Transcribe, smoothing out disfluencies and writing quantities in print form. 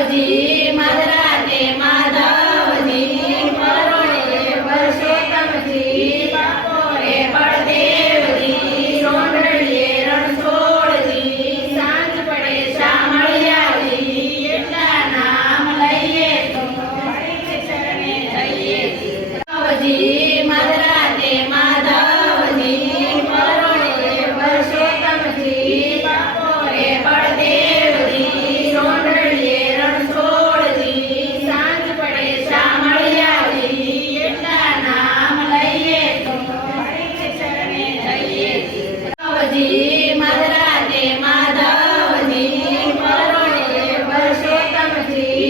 માધવજી મધરાતે માધવજી પરોણે પરસોત્તમજી બપોરે બળદેવજી રોંઢળીએ રણછોડજી સાંજ પડે શામળિયાજી એટલા નામ લઈએ તો ચરણે જઈએ માધવજી મધરાતે માધવજી પરોણે પરસોત્તમજી બપોરે બળદેવજી રોંઢળીએ રણછોડજી સાંજ પડે શામળિયાજી એટલા નામ લઈએ તો ચરણે જઈએ માધવજી મધરાતે માધવજી પરોણે પરસોત્તમજી